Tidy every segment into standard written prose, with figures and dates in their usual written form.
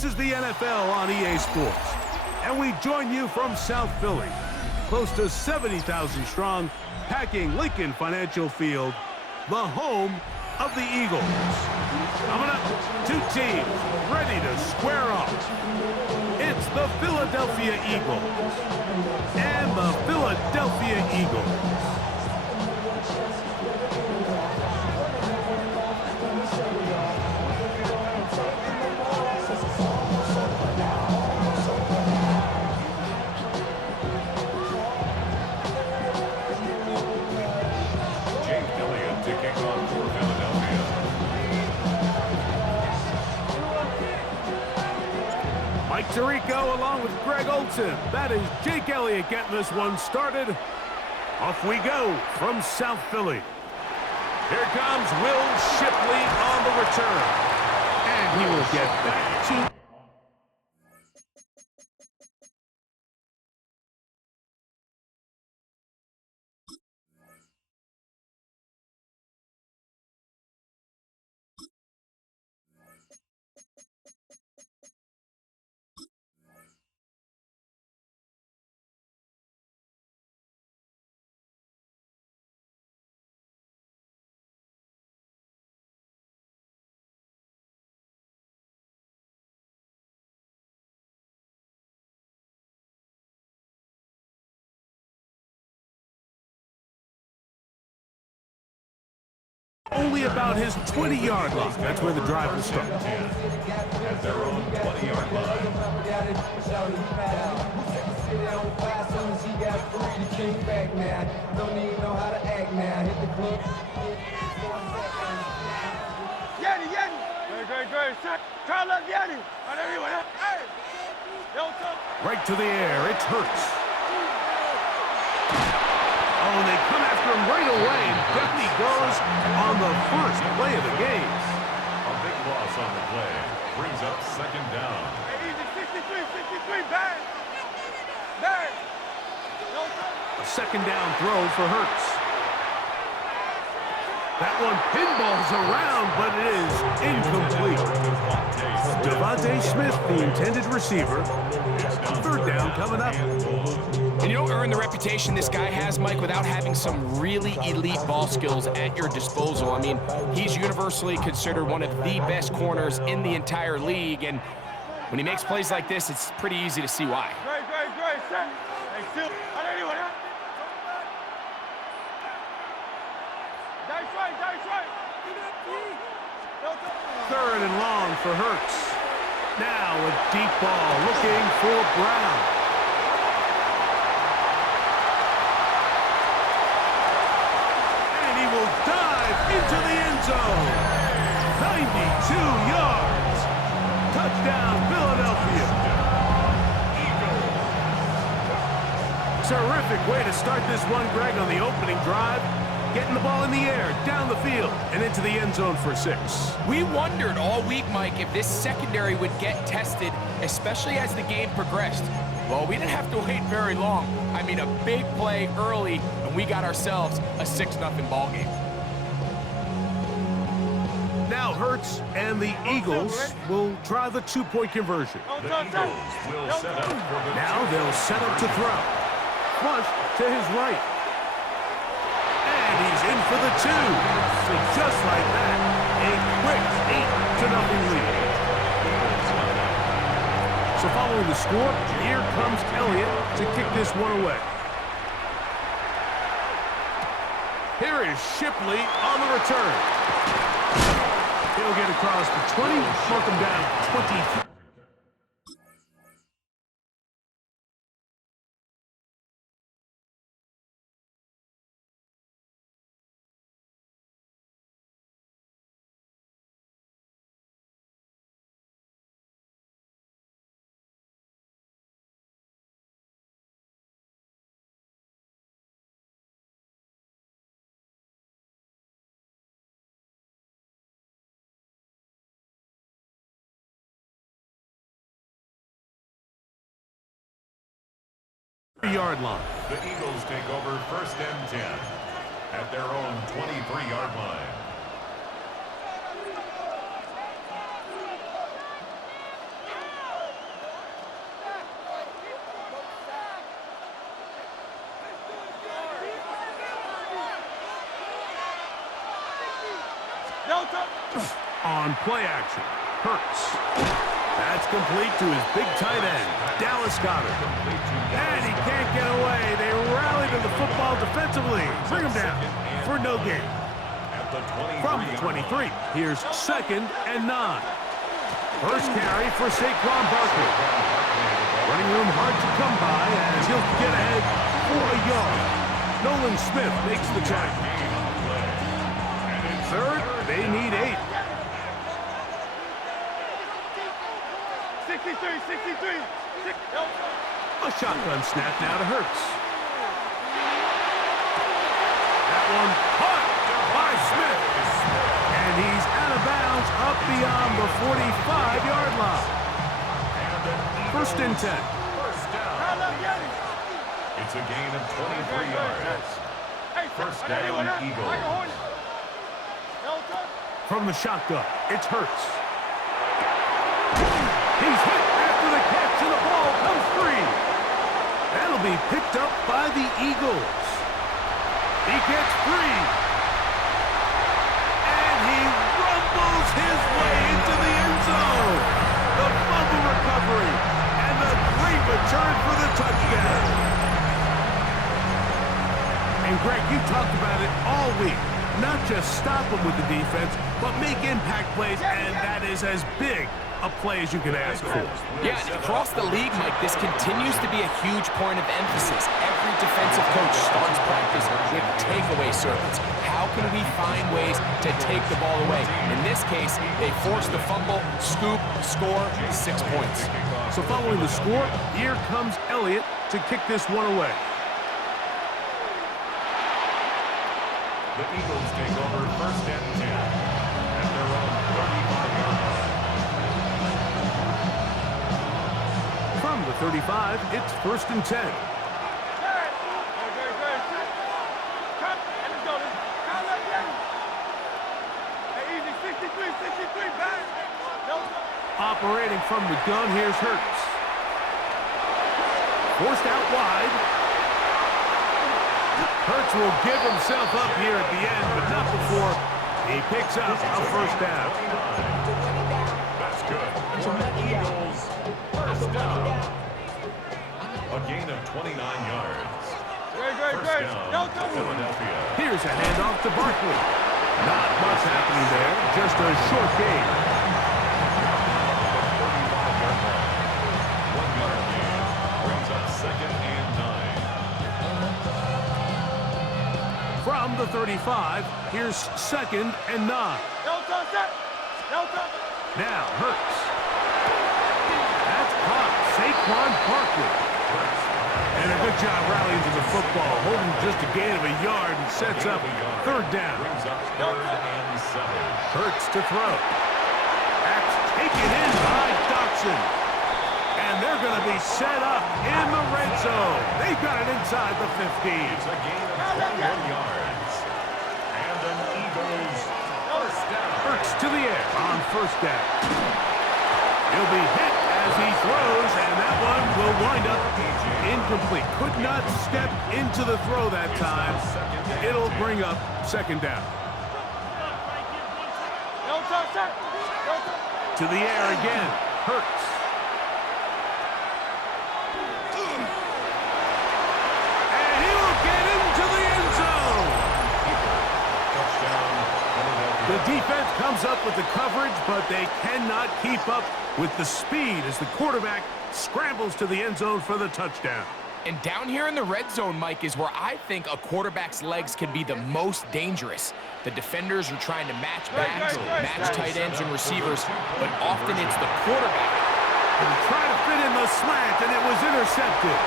This is the NFL on EA Sports, and we join you from South Philly, close to 70,000 strong, packing Lincoln Financial Field, the home of the Eagles. Coming up, two teams ready to square off. It's the Philadelphia Eagles and the Philadelphia Eagles. Mike Tirico along with Greg Olson. That is Jake Elliott getting this one started. Off we go from South Philly. Here comes Will Shipley on the return. And he will get back to... Only about his 20-yard line. That's where the drive will start. At their own 20-yard line. Right to the air. It's Hurts. Oh, and they come after him right away, and down he goes on the first play of the game. A big loss on the play. Brings up second down. Easy, 63, bang! Bang! A second down throw for Hurts. That one pinballs around, but it is incomplete. Devontae Smith, the intended receiver. Third down coming up. And you don't earn the reputation this guy has, Mike, without having some really elite ball skills at your disposal. I mean, he's universally considered one of the best corners in the entire league, and when he makes plays like this, it's pretty easy to see why. Great, set. Hey, still. Dice right. Third and long for Hurts. Now a deep ball looking for Brown. And he will dive into the end zone. 92 yards. Touchdown, Philadelphia. Terrific way to start this one, Greg, on the opening drive. Getting the ball in the air, down the field, and into the end zone for 6. We wondered all week, Mike, if this secondary would get tested, especially as the game progressed. Well, we didn't have to wait very long. I mean, a big play early, and we got ourselves a 6-0 ball game. Now Hurts and the Eagles will try the two-point conversion. The Eagles will set up for the... Now they'll set up to throw. Flush to his right. And he's in for the 2. So just like that, a quick 8-0 lead. So following the score, here comes Elliott to kick this one away. Here is Shipley on the return. He'll get across the 20, mark him down 23. Yard line. The Eagles take over 1st and 10 at their own 23-yard line. Delta. On play action, Hurts. That's complete to his big tight end, Dallas Goedert. And he can't get away. They rally to the football defensively. Bring him down for no gain. From the 23, here's 2nd and 9. First carry for Saquon Barkley. Running room hard to come by as he'll get ahead for a yard. Nolan Smith makes the tackle. Third, they need 8. 63. A shotgun snap now to Hurts. That one caught by Smith. And he's out of bounds up beyond the 45-yard line. 1st and 10. It's a gain of 23 yards. First down, Eagles. From the shotgun, it's Hurts. He's hit after the catch, and the ball comes free. That'll be picked up by the Eagles. He gets free. And he rumbles his way into the end zone. The fumble recovery and the great return for the touchdown. And Greg, you talked about it all week. Not just stop them with the defense, but make impact plays, and that is as big a play as you can ask for. Yeah, and across the league, Mike, this continues to be a huge point of emphasis. Every defensive coach starts practice with takeaway circuits. How can we find ways to take the ball away? In this case, they force the fumble, scoop, score, 6 points. So following the score, here comes Elliott to kick this one away. The Eagles take over 1st and 10 at their own 35-yard line. From the 35, it's 1st and 10. Operating from the gun, here's Hurts. Forced out wide. Hurts will give himself up here at the end, but not before he picks up a 1st down. That's good. For the Eagles, 1st down. A gain of 29 yards. First down, Philadelphia. Here's a handoff to Barkley. Not much happening there, just a short gain. 35-yard line. 1-yard gain brings up 2nd and 9. From the 35, here's 2nd and 9. Now Hurts. That's caught. Saquon Barkley. And a good job rallying to the football, holding just a gain of a yard and sets up 3rd down. Brings up 3rd and 7. Hurts to throw. That's taken in by Dotson. And they're going to be set up in the red zone. They've got it inside the 50. It's a gain of 21 yards. And an Eagles 1st down. Hurts to the air on 1st down. He'll be hit as he throws, and that one will wind up incomplete. Could not step into the throw that time. It'll bring up 2nd down. To the air again. Hurts. And he will get into the end zone. Touchdown, Philadelphia. The defense comes up with the coverage, but they cannot keep up with the speed as the quarterback scrambles to the end zone for the touchdown. And down here in the red zone, Mike, is where I think a quarterback's legs can be the most dangerous. The defenders are trying to match backs, match tight ends and receivers, but often it's the quarterback. And trying to fit in the slant, and it was intercepted.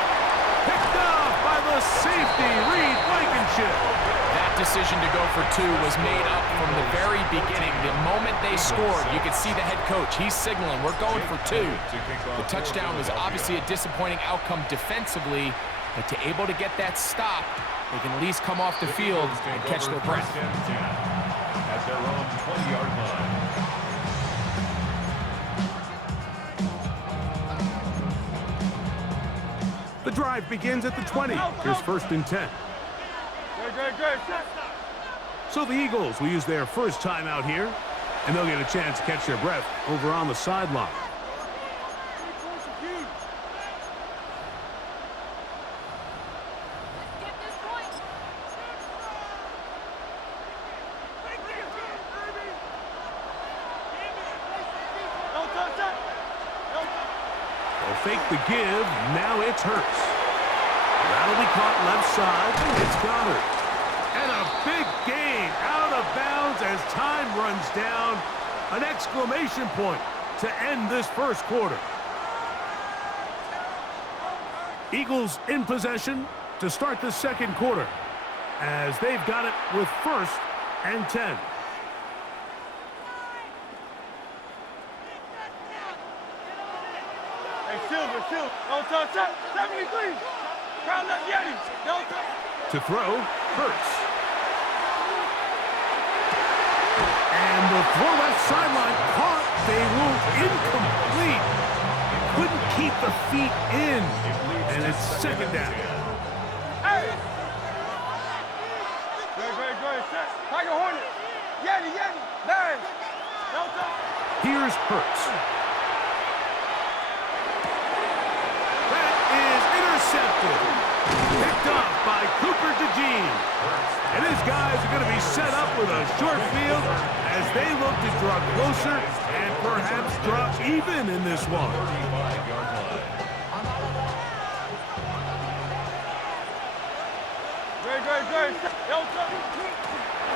Picked off by the safety, Reed Blankenship. That decision to go for 2 was made up from the very beginning. The moment they scored, you could see the head coach. He's signaling, we're going for 2. The touchdown was obviously a disappointing outcome defensively, but to able to get that stop, they can at least come off the field and catch their breath. At their own 20-yard line. The drive begins at the 20. Here's 1st and 10. So the Eagles will use their first timeout here, and they'll get a chance to catch their breath over on the sideline. They'll fake the give. Now it's Hurts. That'll be caught left side. It's Goddard. And a big gain out of bounds as time runs down. An exclamation point to end this first quarter. Eagles in possession to start the second quarter as they've got it with 1st and 10. Hey, Silver. Don't touch that. 73. Crown left Yeti. Don't touch. To throw, Hurts. And the throw left sideline caught. They will incomplete. Couldn't keep the feet in. And it's second down. Hey! Great. Set. Tiger Hornet. Yeti. Bang. Don't touch. Here's Hurts. That is intercepted. Picked off by Cooper DeJean. And his guys are going to be set up with a short field as they look to draw closer and perhaps draw even in this one. Great. Don't touch.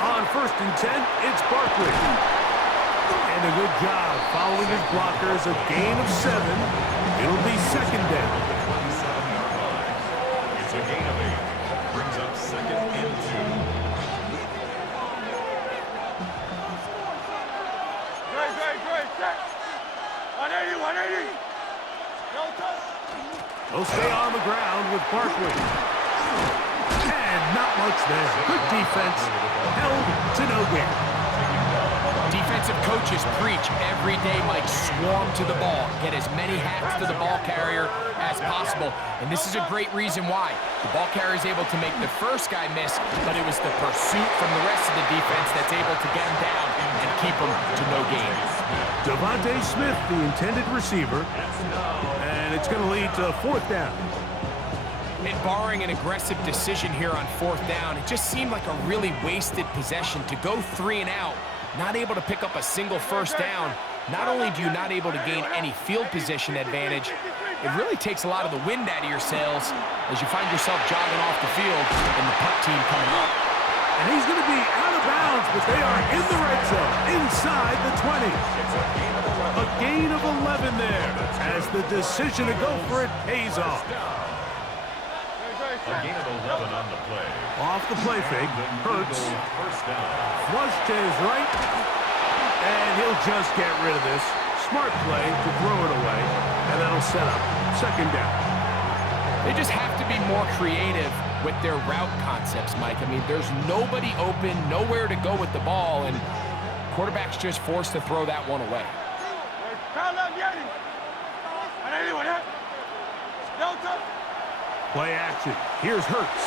On 1st and 10, it's Barkley. And a good job following his blockers, a gain of 7. It'll be second down. It's a gain of 8. Brings up 2nd and 2. Great. Set. 180. Don't touch. They'll stay on the ground with Barkley. And not much there. Good defense. Held to no gain. Defensive coaches preach every day, Mike, swarm to the ball. Get as many hats to the ball carrier as possible. And this is a great reason why. The ball carrier is able to make the first guy miss, but it was the pursuit from the rest of the defense that's able to get him down and keep him to no gain. Devontae Smith, the intended receiver. And it's going to lead to 4th down. And barring an aggressive decision here on 4th down, it just seemed like a really wasted possession to go 3 and out, not able to pick up a single first down. Not only do you not able to gain any field position advantage, it really takes a lot of the wind out of your sails as you find yourself jogging off the field and the punt team coming up. And he's going to be out of bounds, but they are in the red zone, inside the 20. A gain of 11 there as the decision to go for it pays off. A gain of 11 on the play. Off the play fake, Hurts. 1st down. Flush to his right, and he'll just get rid of this. Smart play to throw it away, and that'll set up 2nd down. They just have to be more creative with their route concepts, Mike. I mean, there's nobody open, nowhere to go with the ball, and quarterback's just forced to throw that one away. Play action. Here's Hurts.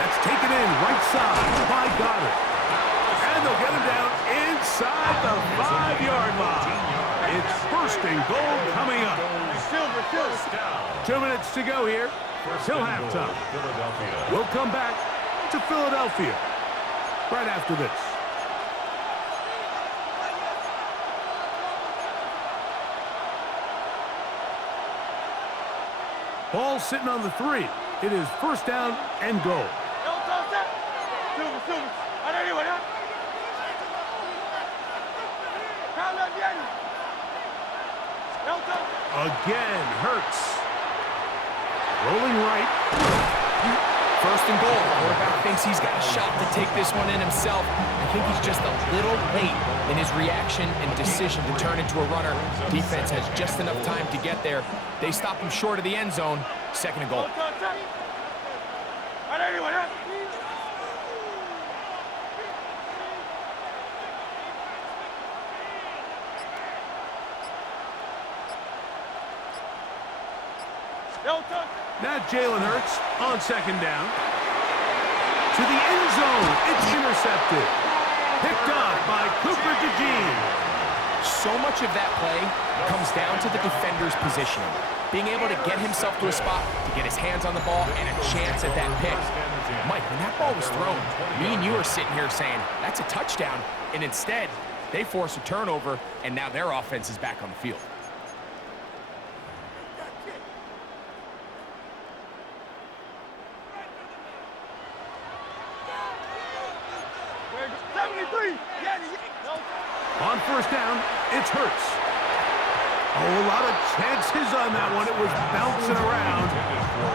That's taken in right side by Goddard. And they'll get him down inside the 5-yard line. It's 1st and goal coming up. Silver. 2 minutes to go here till halftime. We'll come back to Philadelphia right after this. Ball sitting on the 3. It is 1st down and goal. Silver. Again, Hurts. Rolling right. 1st and goal. The quarterback thinks he's got a shot to take this one in himself. I think he's just a little late in his reaction and decision to turn into a runner. Defense has just enough time to get there. They stop him short of the end zone. 2nd and goal. Now Jalen Hurts on 2nd down. to the end zone. It's intercepted. Picked up by Cooper DeJean. So much of that play comes down to the defender's positioning. Being able to get himself to a spot, to get his hands on the ball, and a chance at that pick. Mike, when that ball was thrown, me and you are sitting here saying, that's a touchdown. And instead, they force a turnover, and now their offense is back on the field. On first down, it's Hurts. Oh, a lot of chances on that one. It was bouncing around,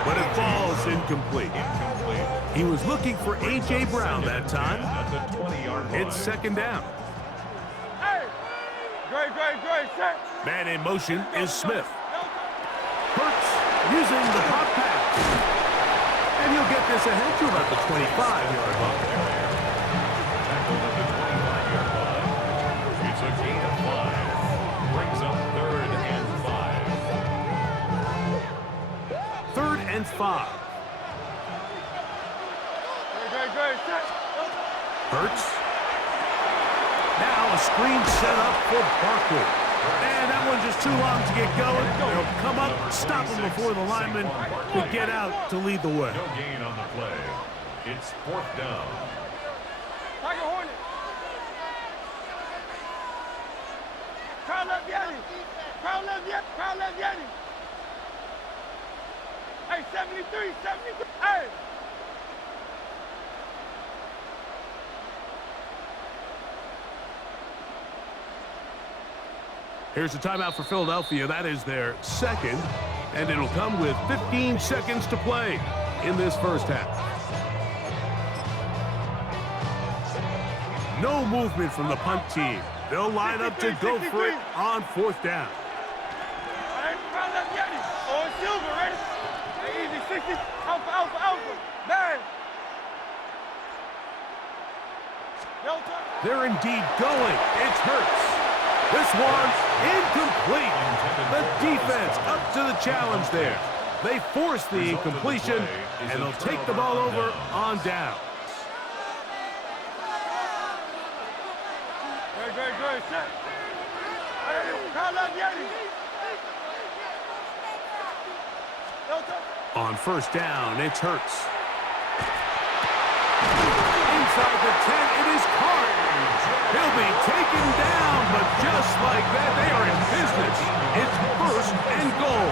but it falls incomplete. He was looking for A.J. Brown that time. It's second down. Man in motion is Smith. Hurts using the pop pass. And he'll get this ahead to about the 25-yard line. It's a gain of 5. Brings up 3rd and 5. 3rd and 5. Hurts. Now a screen set up for Barkley. And that one's just too long to get going. They'll come up, stop him before the lineman could get out to lead the way. No gain on the play. It's 4th down. Tiger Hornet. Crowd left Yeti. Crowd left Yeti. Crowd left Yeti. Hey, 73, 73. Hey. Here's a timeout for Philadelphia. That is their second, and it'll come with 15 seconds to play in this first half. No movement from the punt team. They'll line up to go for it on 4th down. Crowd left Yeti. Oh, it's Silver, ready? Hey, easy, 60. Alpha, alpha, alpha. Man. They're indeed going. It's Hurts. This one's incomplete. The defense up to the challenge there. They force the incompletion, and they'll take the ball over on downs. Good, set. Crowd left Yeti. On first down, it's Hurts. Inside the 10, it is caught. He'll be taken down, but just like that, they are in business. It's 1st and goal.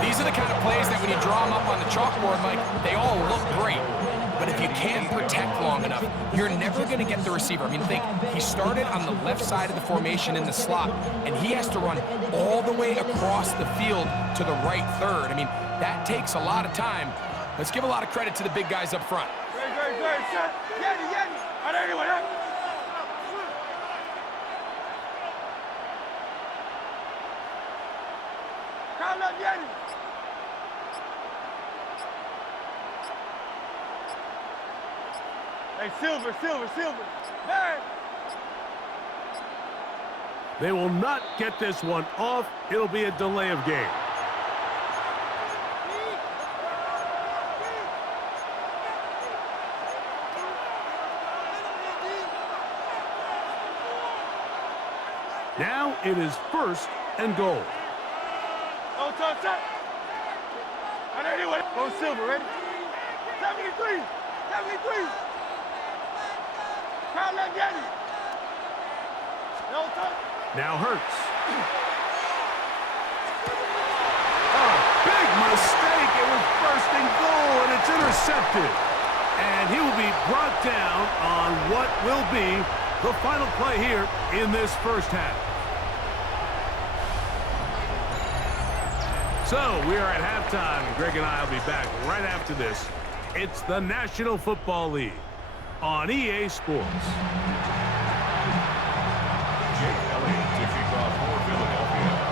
These are the kind of plays that when you draw them up on the chalkboard, Mike, they all look great. But if you can't protect long enough, you're never going to get the receiver. I mean, think, he started on the left side of the formation in the slot, and he has to run all the way across the field to the right third. I mean, that takes a lot of time. Let's give a lot of credit to the big guys up front. Good, set. Yeti, Yeti. All right, anyway, Crowd left Yeti. Hey, Silver, Silver, Silver. Man. They will not get this one off. It'll be a delay of game. Now it is 1st and goal. No touch, set. All right, anyway. Go Silver, ready? 73, 73. Crowd left Yeti. No touch. Now Hurts. Oh, big mistake. It was 1st and goal, and it's intercepted. And he will be brought down on what will be the final play here in this first half. So we are at halftime, and Greg and I will be back right after this. It's the National Football League on EA Sports.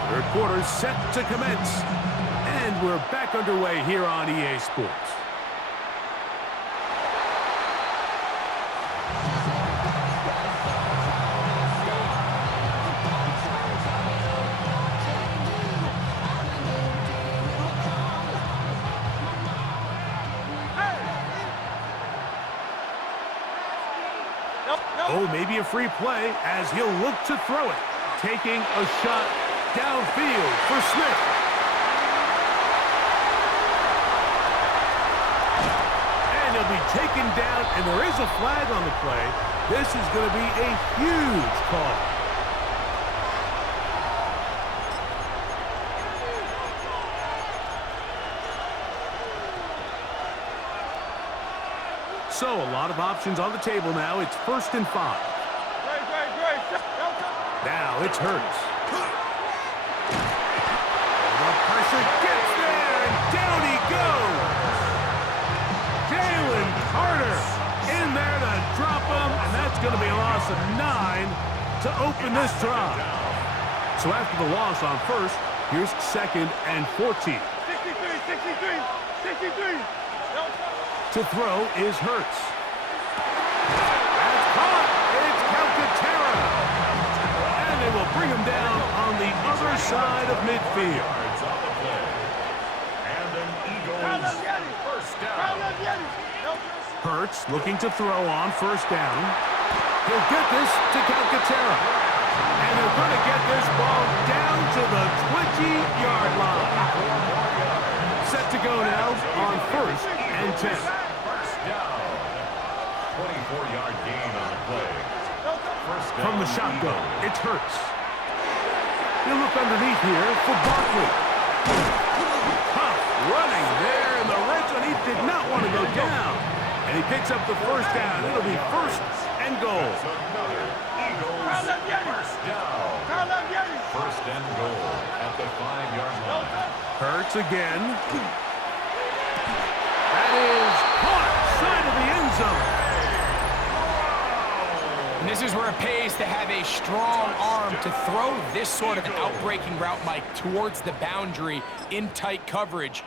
Third quarter set to commence, and we're back underway here on EA Sports. Oh, maybe a free play as he'll look to throw it. Taking a shot downfield for Smith. And he'll be taken down, and there is a flag on the play. This is going to be a huge call. So a lot of options on the table now. It's 1st and 5. Now it's Hurts. The pressure gets there, and down he goes. Jalen Carter in there to drop him, and that's going to be a loss of 9 to open this drive. So after the loss on 1st, here's 2nd and 14. 63. To throw is Hurts. That's caught. It's Calcaterra. And they will bring him down on the other side of midfield. And an Eagles first down. Hurts looking to throw on 1st down. He'll get this to Calcaterra. And they're going to get this ball down to the 20-yard line. Set to go now on 1st and 10. First down. 24-yard gain on the play. First down. From the shotgun, it's Hurts. He'll look underneath here for Barkley. Tough running there in the red zone. He did not want to go down. And he picks up the 1st down. It'll be 1st and goal. Another Eagles first down. 1st and goal at the 5-yard line. Hurts again. That is caught side of the end zone. And this is where it pays to have a strong arm to throw this sort of outbreaking route, Mike, towards the boundary in tight coverage.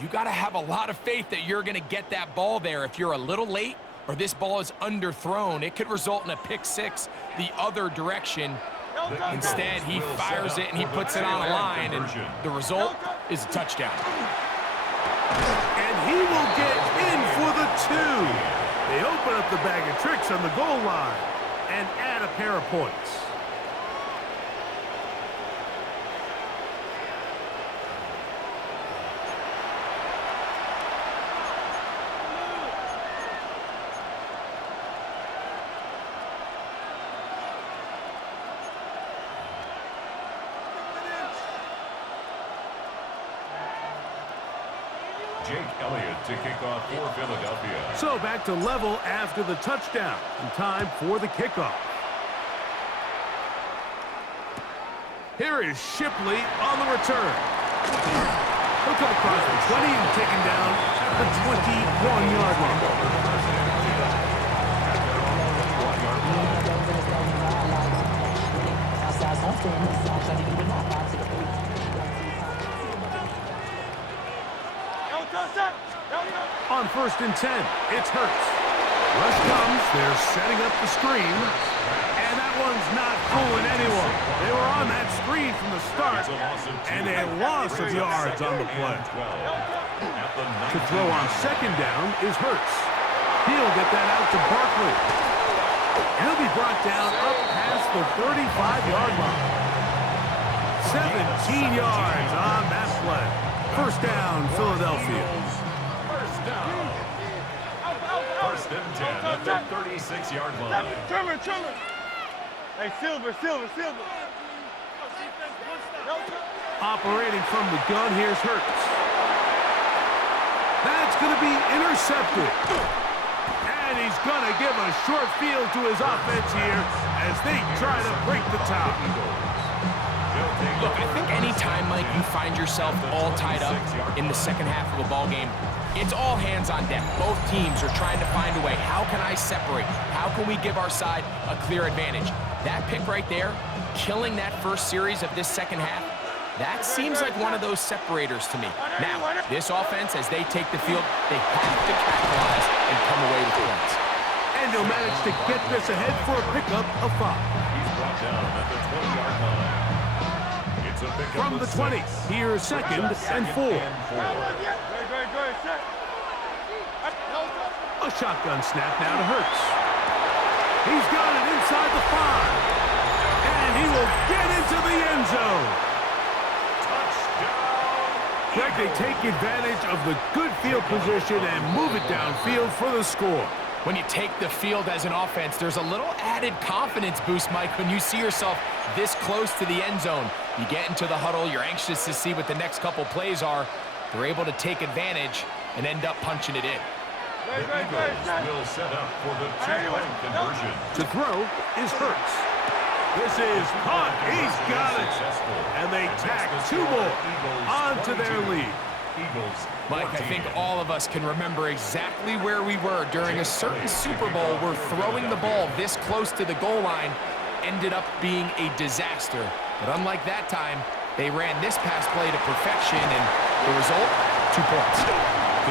You got to have a lot of faith that you're going to get that ball there. If you're a little late or this ball is underthrown, it could result in a pick 6 the other direction. Instead, he fires it and he puts it on a line, and the result is a touchdown. And he will get in for the 2. They open up the bag of tricks on the goal line and add a pair of points. Jake Elliott to kick off for Philadelphia. So back to level after the touchdown, and time for the kickoff. Here is Shipley on the return. He'll come across the 20 and taken down at the 21-yard line. On 1st and 10, it's Hurts. Rush comes, they're setting up the screen, and that one's not fooling anyone. They were on that screen from the start, and a loss of yards on the play. To throw on 2nd down is Hurts. He'll get that out to Barkley. He'll be brought down up past the 35-yard line. 17 yards on that play. 1st down, Philadelphia. First down. 1st and 10 at the 36-yard line. Trimmer. Hey, Silver. Operating from the gun, here's Hurts. That's going to be intercepted. And he's going to give a short field to his offense here as they try to break the top. Look, I think any time, Mike, you find yourself all tied up in the second half of a ball game, it's all hands on deck. Both teams are trying to find a way. How can I separate? How can we give our side a clear advantage? That pick right there, killing that first series of this second half, that seems like one of those separators to me. Now, this offense, as they take the field, they have to capitalize and come away with points. And he'll manage to get this ahead for a pickup of 5. He's brought down at the 20-yard line. It's a pickup From the 20, here's 2nd and 4. A shotgun snap now to Hurts. He's got it inside the 5. And he will get into the end zone. Greg, they take advantage of the good field position and move it downfield for the score. When you take the field as an offense, there's a little added confidence boost, Mike, when you see yourself this close to the end zone. You get into the huddle, you're anxious to see what the next couple plays are. They're able to take advantage and end up punching it in. The Eagles will set up for the two-point conversion. To throw is Hurts. This is caught. He's got it. And they tack 2 more onto their lead. Mike, I think all of us can remember exactly where we were during a certain Super Bowl where throwing the ball this close to the goal line ended up being a disaster. But unlike that time, they ran this pass play to perfection, and the result, 2 points.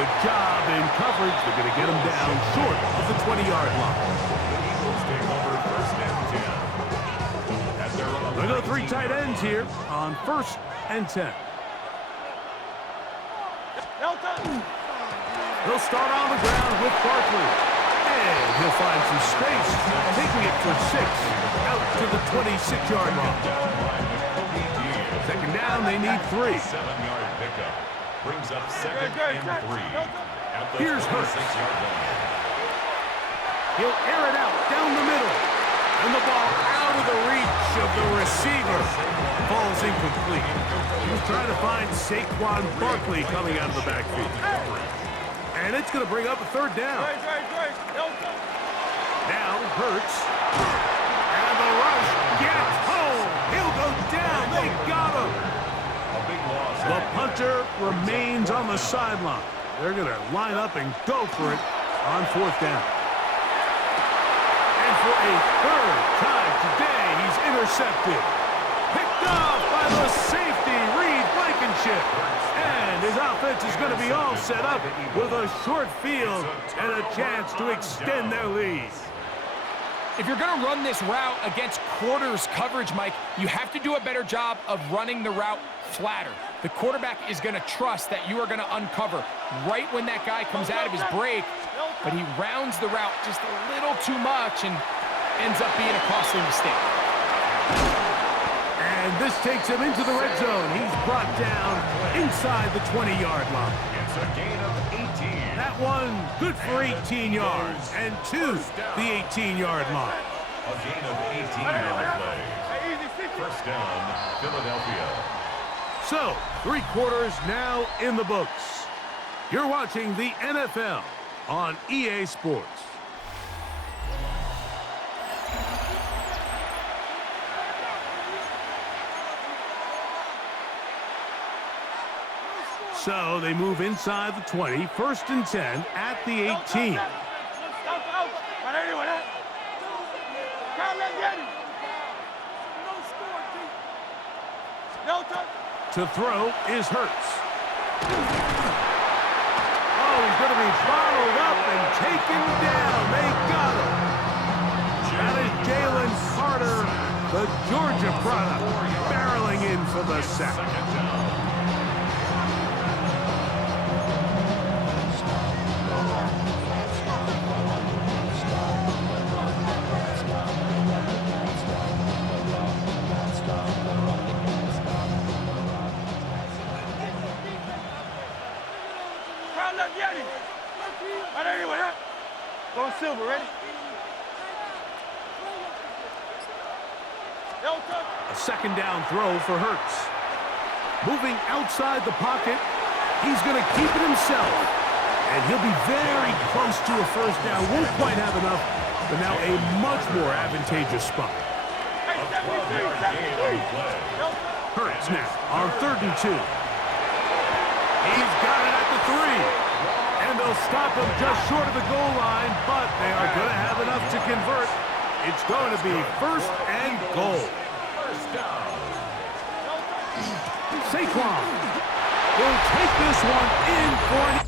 Good job in coverage. They're going to get him down short of the 20-yard line. The Eagles take over first and 10. At their own They go 3 tight ends here on first and 10. They'll start on the ground with Barkley. And he'll find some space, taking it for 6 out to the 26-yard line. Second down, they need 3. 7-yard pickup. Brings up second and 3. At the Here's Hurts. 26-yard line. He'll air it out down the middle. And the ball out of the reach of the receiver. Falls incomplete. He was trying to find Saquon Barkley coming out of the backfield. And it's going to bring up a 3rd down. Now Hurts. And the rush gets home. He'll go down. They got him. A big loss. The punter remains on the sideline. They're going to line up and go for it on 4th down. And for a 3rd time today, he's intercepted. Picked off by the safety, Reed Blankenship. And his offense is going to be all set up with a short field and a chance to extend their lead. If you're going to run this route against quarters coverage, Mike, you have to do a better job of running the route flatter. The quarterback is going to trust that you are going to uncover right when that guy comes out of his break, but he rounds the route just a little too much and ends up being a costly mistake. And this takes him into the red zone. He's brought down inside the 20-yard line. It's a gain of 18. That one good for 18 yards and to the 18-yard line. A gain of 18 on the play. First down, Philadelphia. So, 3 quarters now in the books. You're watching the NFL on EA Sports. So they move inside the 20, 1st and 10 at the 18. To throw is Hurts. Oh, he's going to be bottled up and taken down. They got him. That is Jalen Carter, the Georgia product, barreling in for the sack. Going silver, ready? A 2nd down throw for Hurts. Moving outside the pocket, he's going to keep it himself. And he'll be very close to a 1st down. Won't quite have enough, but now a much more advantageous spot. Hurts now on 3rd and 2. He's got it at the 3. And they'll stop him just short of the goal line, but they are going to have enough to convert. It's going to be 1st and goal. Saquon will take this one in for an